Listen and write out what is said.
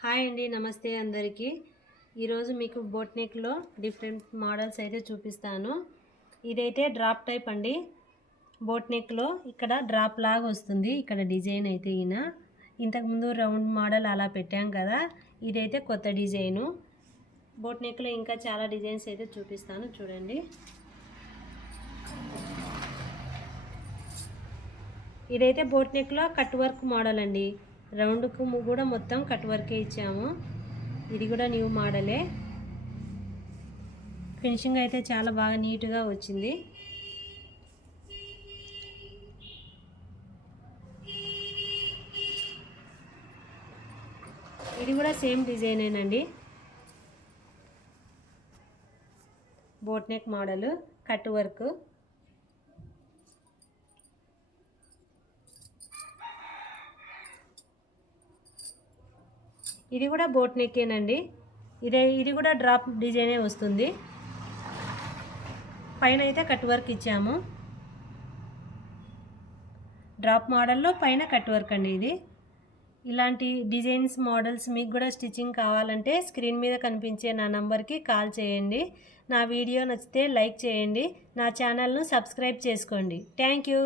Hi అండి, నమస్తే అందరికీ. ఈరోజు మీకు బోట్ నెక్లో డిఫరెంట్ మోడల్స్ అయితే చూపిస్తాను. ఇదైతే డ్రాప్ టైప్ అండి. బోట్ నెక్లో ఇక్కడ డ్రాప్ లాగా వస్తుంది. ఇక్కడ డిజైన్ అయితే ఇంతకుముందు రౌండ్ మోడల్ అలా పెట్టాం కదా, ఇదైతే కొత్త డిజైను. బోట్ నెక్లో ఇంకా చాలా డిజైన్స్ అయితే చూపిస్తాను, చూడండి. ఇదైతే బోట్ నెక్లో కట్ వర్క్ మోడల్ అండి. రౌండ్కు కూడా మొత్తం కట్ వర్కే ఇచ్చాము. ఇది కూడా న్యూ మోడలే. ఫినిషింగ్ అయితే చాలా బాగా నీట్గా వచ్చింది. ఇది కూడా సేమ్ డిజైనేనండి. Boat neck model cut work. ఇది కూడా బోట్ నెక్కేనండి. ఇది కూడా డ్రాప్ డిజైనే వస్తుంది. పైన అయితే కట్ వర్క్ ఇచ్చాము. డ్రాప్ మోడల్లో పైన కట్ వర్క్ అండి. ఇది ఇలాంటి డిజైన్స్ మోడల్స్ మీకు కూడా స్టిచ్చింగ్ కావాలంటే స్క్రీన్ మీద కనిపించే నా నంబర్కి కాల్ చేయండి. నా వీడియో నచ్చితే లైక్ చేయండి. నా ఛానల్ను సబ్స్క్రైబ్ చేసుకోండి. Thank you.